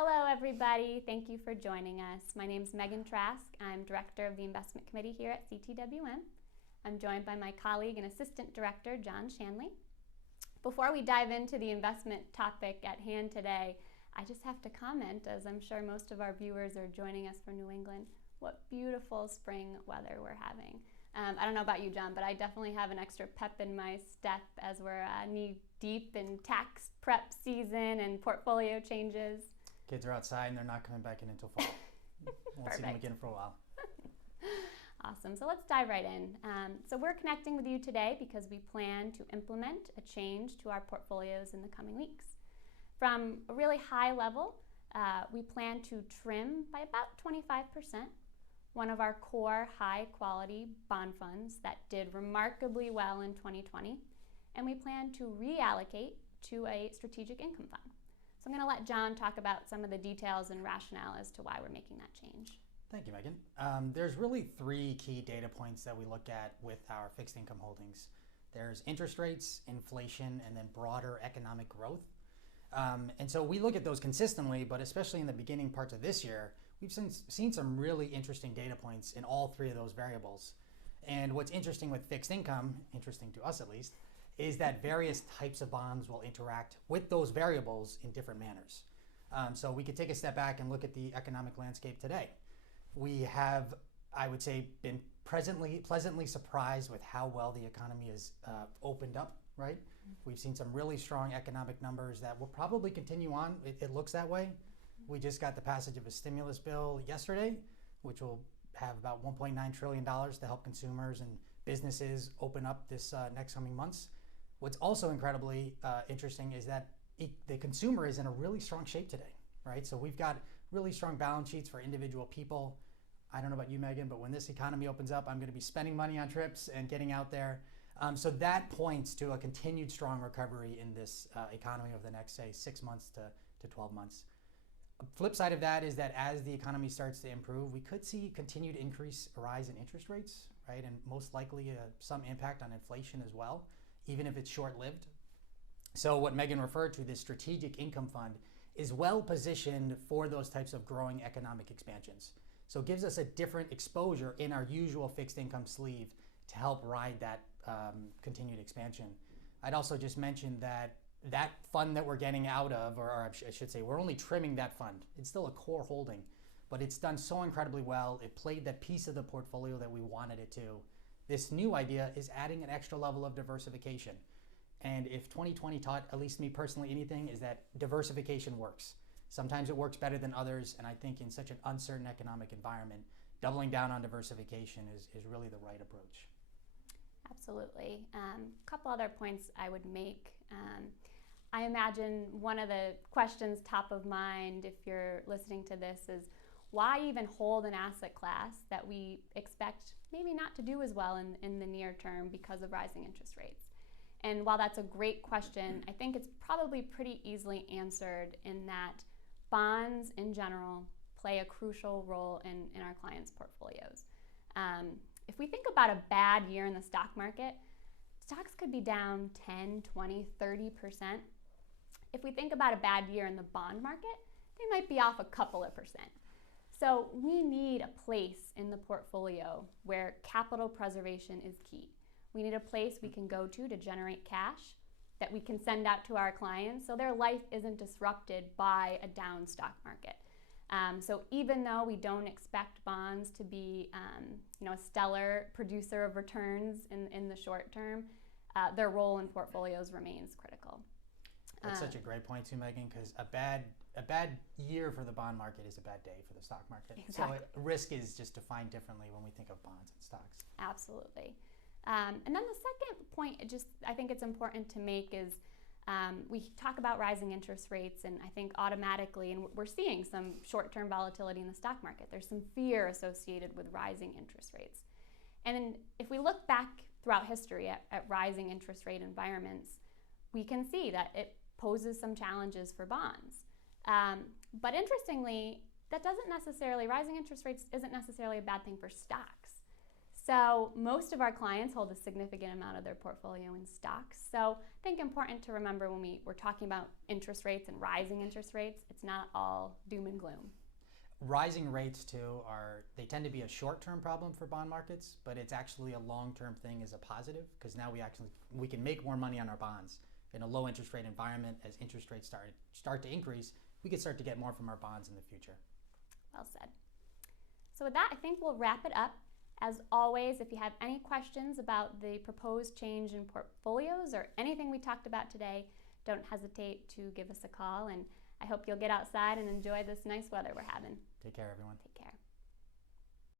Hello everybody, thank you for joining us. My name is Megan Trask. I'm Director of the Investment Committee here at CTWM. I'm joined by my colleague and Assistant Director, John Shanley. Before we dive into the investment topic at hand today, I just have to comment, as I'm sure most of our viewers are joining us from New England, what beautiful spring weather we're having. I don't know about you, John, but I definitely have an extra pep in my step as we're knee deep in tax prep season and portfolio changes. Kids are outside and they're not coming back in until fall. Won't see them again for a while. Awesome, so let's dive right in. So we're connecting with you today because we plan to implement a change to our portfolios in the coming weeks. From a really high level, we plan to trim by about 25% one of our core high quality bond funds that did remarkably well in 2020, and we plan to reallocate to a strategic income fund. So I'm going to let John talk about some of the details and rationale as to why we're making that change. Thank you, Megan. There's really three key data points that we look at with our fixed income holdings. There's interest rates, inflation, and then broader economic growth. And so we look at those consistently, but especially in the beginning parts of this year, we've seen some really interesting data points in all three of those variables. And what's interesting with fixed income, interesting to us at least, is that various types of bonds will interact with those variables in different manners. So we could take a step back and look at the economic landscape today. We have, I would say, been pleasantly surprised with how well the economy has opened up, right? We've seen some really strong economic numbers that will probably continue on. It looks that way. We just got the passage of a stimulus bill yesterday, which will have about $1.9 trillion to help consumers and businesses open up this next coming months. What's also incredibly interesting is that the consumer is in a really strong shape today, right? So we've got really strong balance sheets for individual people. I don't know about you, Megan, but when this economy opens up, I'm going to be spending money on trips and getting out there. So that points to a continued strong recovery in this economy over the next, say, 6 months to 12 months. Flip side of that is that as the economy starts to improve, we could see continued rise in interest rates, right? And most likely some impact on inflation as well, even if it's short-lived. So what Megan referred to, this strategic income fund, is well positioned for those types of growing economic expansions. So it gives us a different exposure in our usual fixed income sleeve to help ride that continued expansion. I'd also just mention that fund that we're getting out of, or I should say, we're only trimming that fund. It's still a core holding, but it's done so incredibly well. It played that piece of the portfolio that we wanted it to. This new idea is adding an extra level of diversification. And if 2020 taught, at least me personally, anything, is that diversification works. Sometimes it works better than others, and I think in such an uncertain economic environment, doubling down on diversification is really the right approach. Absolutely. A couple other points I would make. I imagine one of the questions top of mind if you're listening to this is, why even hold an asset class that we expect maybe not to do as well in the near term because of rising interest rates? And while that's a great question, I think it's probably pretty easily answered in that bonds in general play a crucial role in our clients' portfolios. If we think about a bad year in the stock market, stocks could be down 10, 20, 30%. If we think about a bad year in the bond market, they might be off a couple of percent. So we need a place in the portfolio where capital preservation is key. We need a place we can go to generate cash that we can send out to our clients so their life isn't disrupted by a down stock market. So even though we don't expect bonds to be a stellar producer of returns in the short term, their role in portfolios remains critical. That's such a great point too, Megan, because a bad year for the bond market is a bad day for the stock market. Exactly. So risk is just defined differently when we think of bonds and stocks. Absolutely. And then the second point, I think it's important to make is we talk about rising interest rates, and I think automatically, and we're seeing some short-term volatility in the stock market. There's some fear associated with rising interest rates. And if we look back throughout history at rising interest rate environments, we can see that it poses some challenges for bonds. But interestingly, rising interest rates isn't necessarily a bad thing for stocks. So most of our clients hold a significant amount of their portfolio in stocks. So I think important to remember when we're talking about interest rates and rising interest rates, it's not all doom and gloom. Rising rates too they tend to be a short-term problem for bond markets, but it's actually a long-term thing as a positive, because now we can make more money on our bonds in a low interest rate environment. As interest rates start to increase, we can start to get more from our bonds in the future. Well said. So with that, I think we'll wrap it up. As always, if you have any questions about the proposed change in portfolios or anything we talked about today, don't hesitate to give us a call, and I hope you'll get outside and enjoy this nice weather we're having. Take care, everyone. Take care.